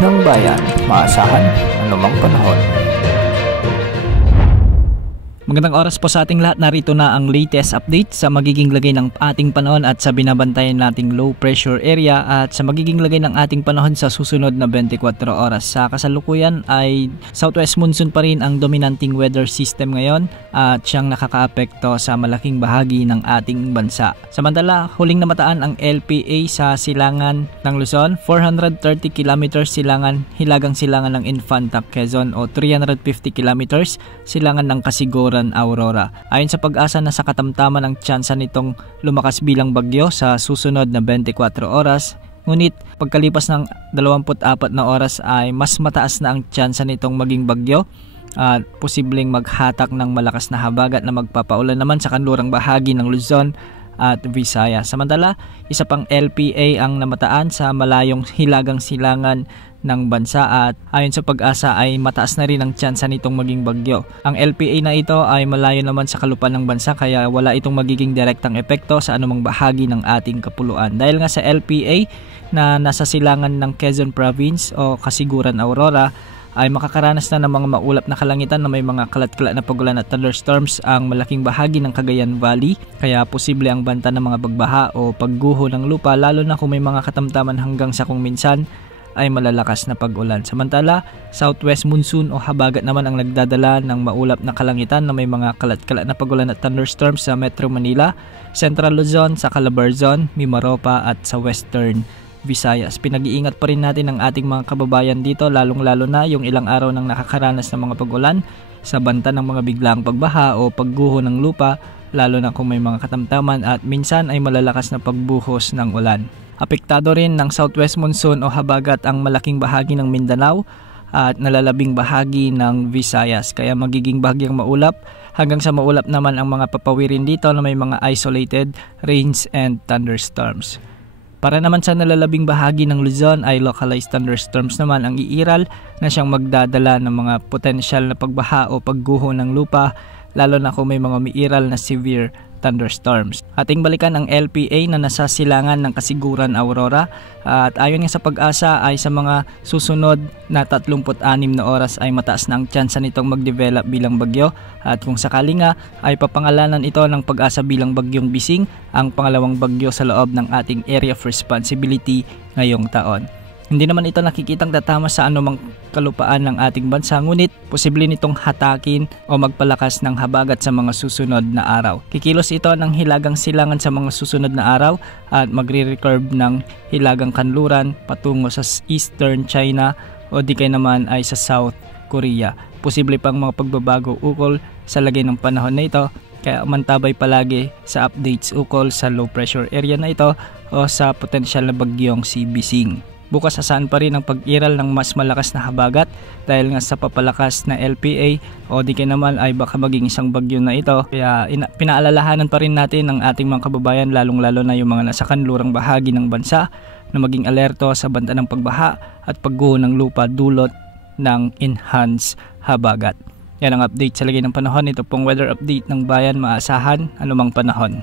ng bayan, maasahan anumang panahon. Magandang oras po sa ating lahat. Narito na ang latest update sa magiging lagay ng ating panahon at sa binabantayan nating low pressure area at sa magiging lagay ng ating panahon sa susunod na 24 oras. Sa kasalukuyan ay southwest monsoon pa rin ang dominanting weather system ngayon at siyang nakakaapekto sa malaking bahagi ng ating bansa. Samantala, huling namataan ang LPA sa silangan ng Luzon, 430 kilometers hilagang silangan ng Infanta, Quezon o 350 kilometers silangan ng Kasiguran, Aurora. Ayon sa Pag-asa, na sa katamtaman ang tsansa nitong lumakas bilang bagyo sa susunod na 24 oras. Ngunit pagkalipas ng 24 na oras ay mas mataas na ang tsansa nitong maging bagyo at posibleng maghatak ng malakas na habagat na magpapaulan naman sa kanlurang bahagi ng Luzon at Visayas. Samantala, isa pang LPA ang namataan sa malayong hilagang silangan ng bansa at ayon sa Pag-asa ay mataas na rin ang tsansa nitong maging bagyo. Ang LPA na ito ay malayo naman sa kalupaan ng bansa kaya wala itong magiging direktang epekto sa anumang bahagi ng ating kapuluan. Dahil nga sa LPA na nasa silangan ng Quezon Province o Kasiguran, Aurora ay makakaranas na ng mga maulap na kalangitan na may mga kalat-kalat na pagulan at thunderstorms ang malaking bahagi ng Cagayan Valley, kaya posible ang banta ng mga bagbaha o pagguho ng lupa lalo na kung may mga katamtaman hanggang sa kung minsan ay malalakas na pag-ulan. Samantala, southwest monsoon o habagat naman ang nagdadala ng maulap na kalangitan na may mga kalat-kalat na pagulan at thunderstorms sa Metro Manila, Central Luzon, sa Calabarzon, Mimaropa at sa Western Visayas. Pinag-iingat pa rin natin ang ating mga kababayan dito, lalong-lalo na yung ilang araw nang nakakaranas ng mga pag-ulan sa banta ng mga biglaang pagbaha o pagguho ng lupa, lalo na kung may mga katamtaman at minsan ay malalakas na pagbuhos ng ulan. Apektado rin ng southwest monsoon o habagat ang malaking bahagi ng Mindanao at nalalabing bahagi ng Visayas, kaya magiging bahagyang maulap hanggang sa maulap naman ang mga papawirin dito na may mga isolated rains and thunderstorms. Para naman sa nalalabing bahagi ng Luzon ay localized thunderstorms naman ang iiral na siyang magdadala ng mga potensyal na pagbaha o pagguho ng lupa lalo na kung may mga umiiral na severe thunderstorms. Ating balikan ang LPA na nasa silangan ng Kasiguran, Aurora at ayon nga sa Pag-asa ay sa mga susunod na 36 na oras ay mataas na ang tsansa nitong mag-develop bilang bagyo at kung sakali nga ay papangalanan ito ng Pag-asa bilang bagyong Bising, ang pangalawang bagyo sa loob ng ating area of responsibility ngayong taon. Hindi naman ito nakikitang tatama sa anumang kalupaan ng ating bansa, ngunit posible nitong hatakin o magpalakas ng habagat sa mga susunod na araw. Kikilos ito ng hilagang silangan sa mga susunod na araw at magre-recurve ng hilagang kanluran patungo sa Eastern China o di kaya naman ay sa South Korea. Posible pang mga pagbabago ukol sa lagay ng panahon na ito, kaya mantabay palagi sa updates ukol sa low pressure area na ito o sa potensyal na bagyong si Bising. Bukas asaan pa rin ang pag-iral ng mas malakas na habagat dahil nga sa papalakas na LPA o di kaya naman ay baka maging isang bagyo na ito. Kaya pinaalalahanan pa rin natin ang ating mga kababayan, lalong-lalo na yung mga nasa kanlurang bahagi ng bansa, na maging alerto sa banta ng pagbaha at pagguho ng lupa dulot ng enhanced habagat. Yan ang update sa lagay ng panahon. Ito pong weather update ng bayan, maasahan anumang panahon.